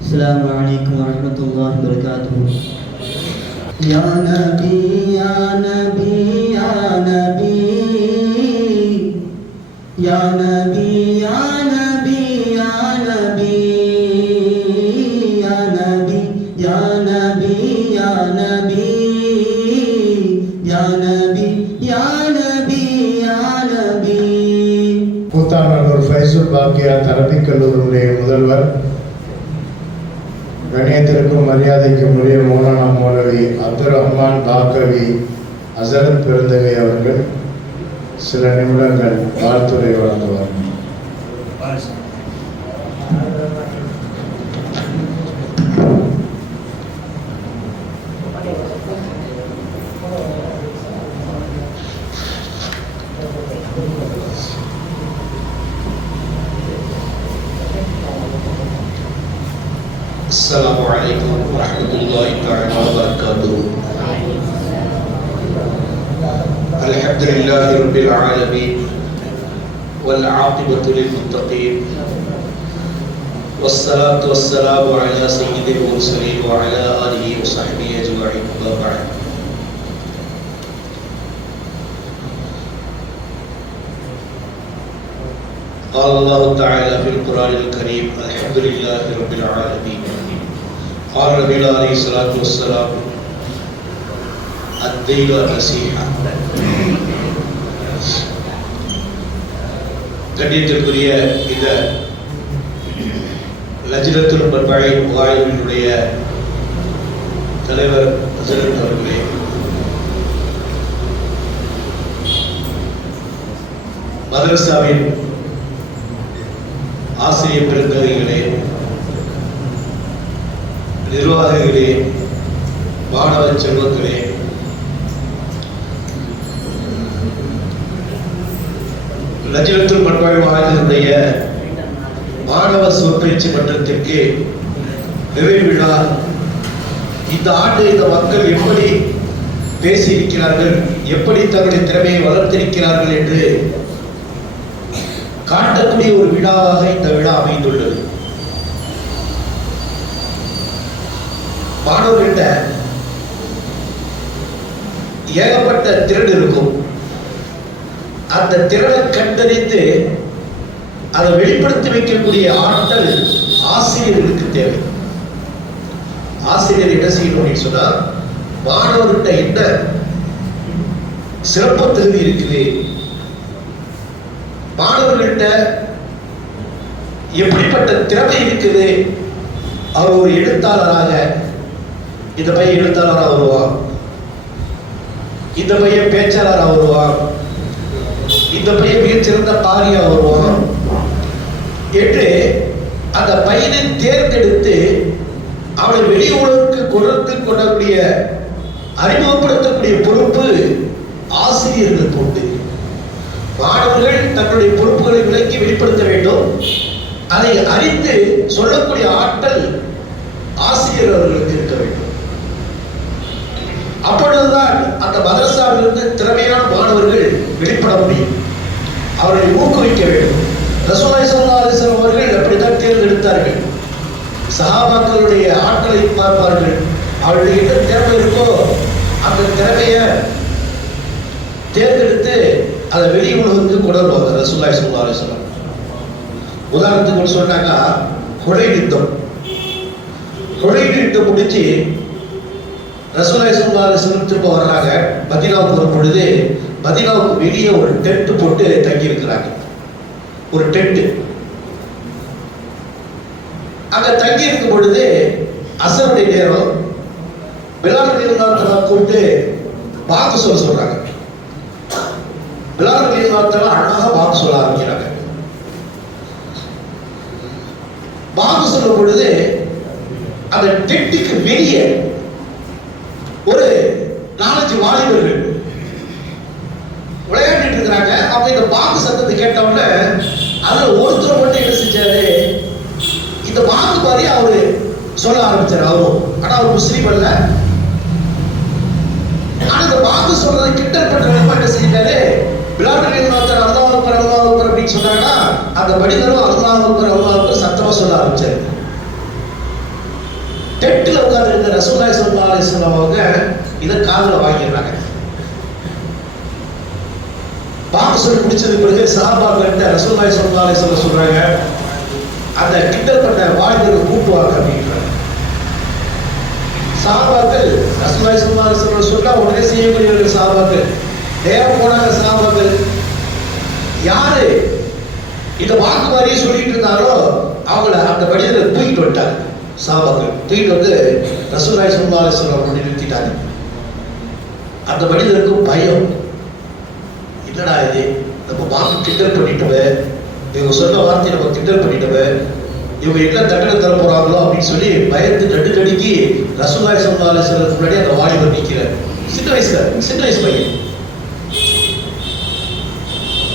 السلام عليكم ورحمة الله وبركاته. يا نبي يا نبي يا نبي يا نبي يا نبي يا نبي يا نبي يا نبي يا نبي يا نبي يا نبي يا نبي. Koothanallur ஃபைசுல் பாக்கியாத் Arabic கல்லூரியுடைய முதல்வர், கணியத்திற்கும் மரியாதைக்கும் உரிய மௌலானா மௌலவி அப்துல் ரஹ்மான் பாக்கவி ஹசரத் பெருந்தகை அவர்கள் சில நிமிடங்கள் வாழ்த்துரை வழங்குவார். السلام عليكم ورحمة الله تعالى وبركاته. الحمد لله رب العالمين والعاقبة للمتقين والصلاة والسلام على سيد المرسلين وعلى آله وصحبه أجمعين. أما بعد. قال الله تعالى في القرآن الكريم: الحمد لله رب العالمين. قال نبي عليه الصلاة والسلام: الدين نصيحة. கண்ணியத்திற்குரிய இந்த லஜ்னத்துல் மர்பஈன் வாயிலுடைய தலைவர் ஹசரத் அவர்களே, மதரசாவின் ஆசிரியர் பெருந்தகைகளே, நிர்வாகிகளே, மாணவ செல்வங்களே, லஜ்னத்துல் மர்பஈன் வாயிலுடைய மாணவ சொற்பயிற்சி மன்றத்திற்கு நிறைவு விழா. இந்த ஆண்டு இந்த மக்கள் எப்படி பேசியிருக்கிறார்கள், எப்படி தங்களுடைய திறமையை வளர்த்திருக்கிறார்கள் என்று காட்டக்கூடிய ஒரு விழாவாக இந்த விழா அமைந்துள்ளது. மாணவர்கிட்ட ஏகப்பட்ட திறன் இருக்கும். அந்த திறனை கண்டறிந்து அதை வெளிப்படுத்தி வைக்கக்கூடிய ஆற்றல் ஆசிரியர்களுக்கு தேவை. ஆசிரியர் என்ன செய்யணும் சொன்னா, மாணவர்கிட்ட என்ன சிறப்பு தகுதி இருக்குது, மாணவர்கிட்ட எப்படிப்பட்ட திறமை இருக்குது. அவர் ஒரு எழுத்தாளராக, இந்த பையன் எழுத்தாளராக வருவான், இந்த பையன் பேச்சாளராக வருவான், இந்த பையன் மிகச்சிறந்த பாரியா வருவான் என்று அந்த பையனை தேர்ந்தெடுத்து அவனை வெளி உலகுக்கு கொண்டு கொள்ளக்கூடிய, அறிமுகப்படுத்தக்கூடிய பொறுப்பு ஆசிரியர்களுக்கு உண்டு. மாணவர்கள் தங்களுடைய பொறுப்புகளை விளக்கி வெளிப்படுத்த வேண்டும். அதை அறிந்து சொல்லக்கூடிய ஆற்றல் ஆசிரியர் அவர்களுக்கு இருக்க வேண்டும். அப்பொழுதுதான் அந்த மதரசாவிலிருந்து திறமையான மாணவர்கள் வெளிப்பட முடியும். அவர்களை ஊக்குவிக்க வேண்டும். ரசூலுல்லாஹி ஸல்லல்லாஹு அலைஹி வஸல்லம் அவர்கள் அப்படித்தான் தேர்ந்தெடுத்தார்கள். சஹாபாக்களுடைய ஆற்றலை பார்ப்பார்கள். அவர்களுடைய என்ன திறமை இருக்கோ அந்த திறமையை தேர்ந்தெடுத்து அதை வெளி உலகுக்கு கொண்டுருவாங்க ரசூலுல்லாஹி ஸல்லல்லாஹு அலைஹி வஸல்லம். உதாரணத்துக்கு சொன்னாக்கா, ஹுனைன் யுத்தம் முடிஞ்சு ரசூலுல்லாஹி ஸல்லல்லாஹு அலைஹி வஸல்லம் திரும்ப வர்றாங்க. மதீனாவுக்கு வரும் பொழுது மதீனாவுக்கு வெளியே ஒரு டென்ட் போட்டு தங்கி இருக்கிறாங்க. ஒரு டென்ட் அங்க தங்கி இருக்கும் பொழுது அசருடைய நேரம் பிலால் ரலியல்லாஹு அன்ஹு கூப்பிட்டு வாக்கு சொல்றாங்க. பிலால் ரலியல்லாஹு அன்ஹு அழகா வாக்கு சொல்ல ஆரம்பிக்கிறாங்க. வாக்கு சொல்லும் பொழுது அந்த டென்ட்டுக்கு வெளியே ஒரு 4-5 வாலிபர்கள் விளையாடிட்டு இருக்கிறாங்க. அவங்க இந்த வாக்கு சத்தத்தை கேட்டவுடனே அதுல ஒருத்தர் மட்டும் என்ன செஞ்சாரு, இந்த வாக்கு மாதிரி அவரு சொல்ல ஆரம்பிச்சாரு. அவரும் ஆனா அவர் முஸ்லீம் அல்ல. ஆனா இந்த வாக்கு சொல்றதை கிண்டல் பண்ற விதமா என்ன செஞ்சாரு, பிலால் ரலியல்லாஹு அன்ஹு அல்லாஹ் அக்பர் அல்லாஹ் அக்பர் அப்படின்னு சொன்னாங்கன்னா அந்த மனிதரும் அல்லாஹ் அக்பர் அல்லாஹ் அக்பர் சத்தமா சொல்ல ஆரம்பிச்சாரு. ரசூலுல்லாஹி ஸல்லல்லாஹு அலைஹி வஸல்லம் அவங்க இதை காதுல வாங்கிடுறாங்க. பாக்கு சொல்லி முடிச்சது பிறகு சஹாபாக்கிட்ட ரசூலுல்லாஹி ஸல்லல்லாஹு அலைஹி வஸல்லம் சொல்றாங்க, அந்த கிண்டல் பண்ண வாலிபர்கள் கூட்டுவாங்க அப்படின்றாங்க. சஹாபாக்கள் ரசூலுல்லாஹி ஸல்லல்லாஹு அலைஹி வஸல்லம் சொன்னா உடனே செய்யக்கூடியவர்கள் சஹாபாக்கள். நேரம் போனாங்க சஹாபாக்கள். யாரு இந்த வாக்கு மாதிரியே சொல்லிட்டு இருந்தாரோ அவங்கள அந்த மனிதரை தூக்கிட்டு வந்துட்டாங்க. சஹாபாக்கள் தூக்கிட்டு வந்து ரசூலுல்லாஹி ஸல்லல்லாஹு அலைஹி வஸல்லம் நிறுத்திட்டாங்க. அந்த மனிதருக்கு பயம், என்னடா இது, நம்ம வாக்கு கிண்டல் பண்ணிட்டோமே, இவங்க சொன்ன வார்த்தையை நம்ம கிண்டல் பண்ணிட்டோமே, இவங்க என்ன தண்டனை தர போறாங்களோ அப்படின்னு சொல்லி பயந்து நடுக்கடிக்கு ரசூலுல்லாஹி ஸல்லல்லாஹு அலைஹி வஸல்லம் முன்னாடி அந்த வாலிபர் நிற்கிறார். சின்ன வயசு பையன்.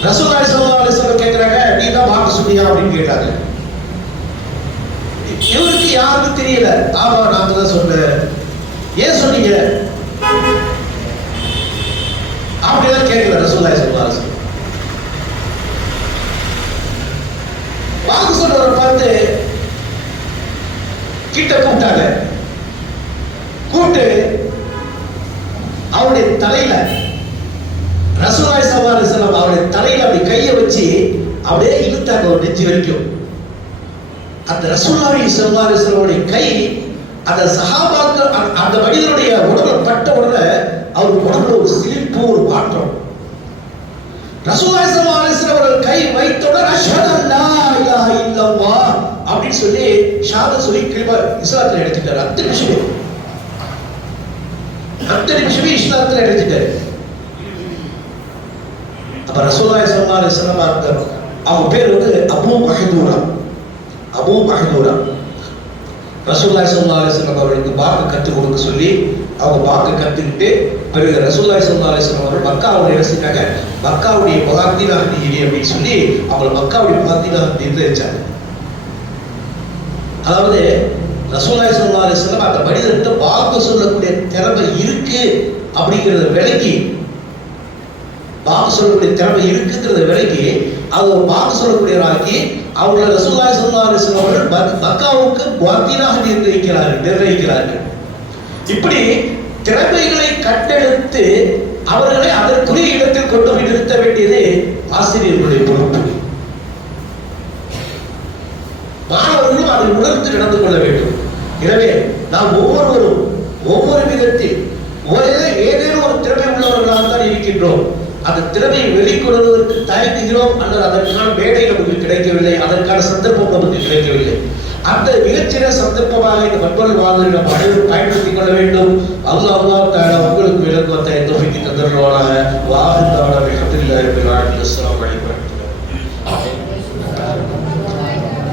ரசூலுல்லாஹி ஸல்லல்லாஹு அலைஹி வஸல்லம் கேட்கிறாங்க, நீ தான் வாக்கு சொன்னியா அப்படின்னு கேட்டாங்க. இவருக்கு யாருக்கும் தெரியல. ஆமா நான் தான் சொன்னேன். ஏன் சொன்னீங்க அப்படிதான் கேட்கல ரசூலுல்லாஹி ஸல்லல்லாஹு அலைஹி வஸல்லம். வாக்கு சொல்றவரை பார்த்து கிட்ட கூப்பிட்டாங்க. கூப்பிட்டு அவருடைய தலையில ரசூலுல்லாஹி ஸல்லல்லாஹு அலைஹி வஸல்லம் அவருடைய தலையில அப்படி கையை வச்சு அப்படியே இழுத்தாங்க ஒரு நெஞ்சு வரைக்கும். அந்த ரசூலுல்லாஹி ஸல்லல்லாஹு அலைஹி வஸல்லம் கை அந்த சஹாபாக்கள் அந்த மனிதனுடைய உடம்புல பட்ட உடனே அவருக்கு உடம்புல ஒரு சிலிர்ப்பு, ஒரு மாற்றம். ரசூலுல்லாஹி ஸல்லல்லாஹு அலைஹி வஸல்லம் அவர்கள் கை வைத்தவுடன் அஷ்ஹது அல்லா இலாஹ இல்லல்லாஹ் அப்படின்னு சொல்லி ஷஹாதத் சொல்லி இஸ்லாத்துல எடுத்துட்டார். அந்த நிமிஷமே இஸ்லாத்துல எடுத்துட்டார். அப்ப ரசூலுல்லாஹி ஸல்லல்லாஹு அலைஹி வஸல்லம் அவங்க பேர் வந்து அபூ மஹ்தூரா. ரசூலுல்லாஹி ஸல்லல்லாஹு அலைஹி வஸல்லம் அவர்களுக்கு வாக்கு கற்றுக் கொடுக்க சொல்லி அவங்க வாக்கு கற்றுக்கிட்டு பிறகு ரசூலுல்லாஹி ஸல்லல்லாஹு அலைஹி வஸல்லம் அவர்கள் மக்காவுடைய ரசிக்காக மக்காவுடைய முஹாத்திராக நீரி அப்படின்னு சொல்லி அவங்களை மக்காவுடைய முஹாத்திராக நிர்ணயிச்சாங்க. அதாவது ரசூலுல்லாஹி ஸல்லல்லாஹு அலைஹி வஸல்லம் அந்த மனிதர்கிட்ட வாக்கு சொல்லக்கூடிய திறமை இருக்கு அப்படிங்கிறத விளக்கி, வாக்கு சொல்லக்கூடிய திறமை இருக்குங்கிறத விளக்கி அவங்க வாக்கு சொல்லக்கூடியவராக்கி அவங்களை ரசூலுல்லாஹி ஸல்லல்லாஹு அலைஹி வஸல்லம் அவர்கள் மக்காவுக்கு முஹாத்திராக நிர்ணயிக்கிறார்கள். இப்படி திறமைகளை கண்டெடுத்து அவர்களை அதற்குரிய இடத்தில் கொண்டு போய் நிறுத்த வேண்டியது ஆசிரியர்களுடைய பொறுப்பு. மாணவர்களும் அதை உணர்ந்து நடந்து கொள்ள வேண்டும். எனவே நாம் ஒவ்வொருவரும் ஒவ்வொரு விதத்தில் ஏதேனும் ஒரு திறமை உள்ளவர்களாக தான் இருக்கின்றோம். அந்த திறமையை வெளிக்கொள்வதற்கு தயங்குகிறோம், அல்லது அதற்கான மேடை நமக்கு கிடைக்கவில்லை, அதற்கான சந்தர்ப்பம் நமக்கு கிடைக்கவில்லை. அந்த மிகச்சிற சந்தர்ப்பமாக இந்த மற்றொரு மாதிரி நாம் அனைவரும் பயன்படுத்திக் கொள்ள வேண்டும். அல்லாஹ் தஆலா உங்களுக்கு விளக்குவதை தௌஃபீக் தந்தருள்வானாக. வாஹிர் தஆலா பிஹம்தில்லாஹி ரப்பில் ஆலமீன். அஸ்ஸலாமு அலைக்கும்.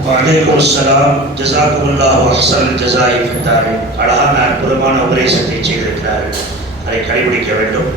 வலைக்கும் அஸ்ஸலாம். ஜஸாக்குமுல்லாஹு அஹ்ஸனல் ஜஸாஇ ஃபித்தாரி. அழகான அற்புதமான உபதேசத்தை செய்திருக்கிறார்கள். அதை கடைபிடிக்க வேண்டும்.